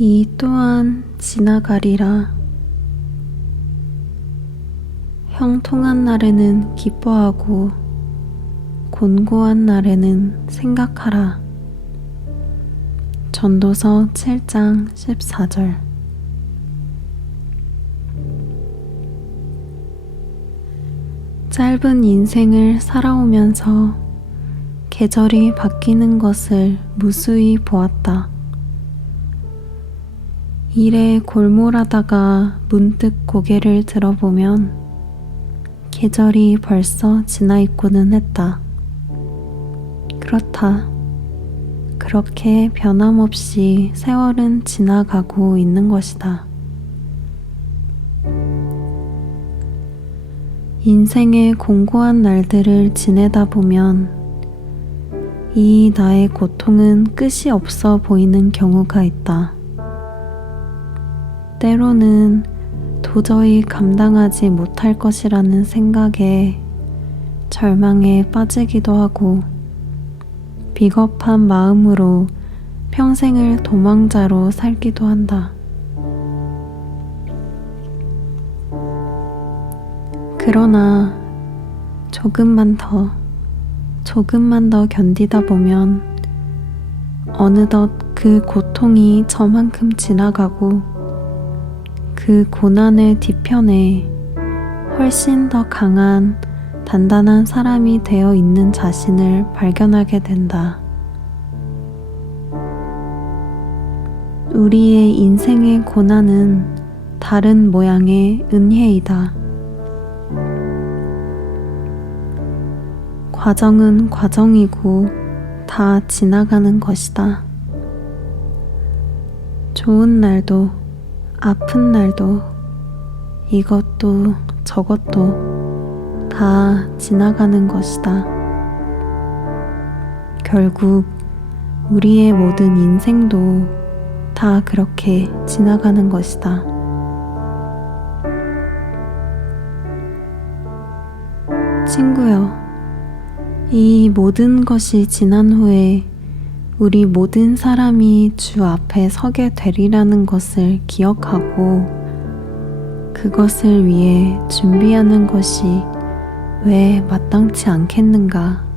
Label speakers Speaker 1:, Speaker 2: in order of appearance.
Speaker 1: 이 또한 지나가리라. 형통한 날에는 기뻐하고 곤고한 날에는 생각하라. 전도서 7장 14절 짧은 인생을 살아오면서 계절이 바뀌는 것을 무수히 보았다. 일에 골몰하다가 문득 고개를 들어보면 계절이 벌써 지나 있고는 했다. 그렇다. 그렇게 변함없이 세월은 지나가고 있는 것이다. 인생의 공고한 날들을 지내다 보면 이 나의 고통은 끝이 없어 보이는 경우가 있다. 때로는 도저히 감당하지 못할 것이라는 생각에 절망에 빠지기도 하고 비겁한 마음으로 평생을 도망자로 살기도 한다. 그러나 조금만 더, 조금만 더 견디다 보면 어느덧 그 고통이 저만큼 지나가고 그 고난의 뒤편에 훨씬 더 강한 단단한 사람이 되어 있는 자신을 발견하게 된다. 우리의 인생의 고난은 다른 모양의 은혜이다. 과정은 과정이고 다 지나가는 것이다. 좋은 날도 아픈 날도 이것도 저것도 다 지나가는 것이다. 결국 우리의 모든 인생도 다 그렇게 지나가는 것이다. 친구여, 이 모든 것이 지난 후에 우리 모든 사람이 주 앞에 서게 되리라는 것을 기억하고 그것을 위해 준비하는 것이 왜 마땅치 않겠는가?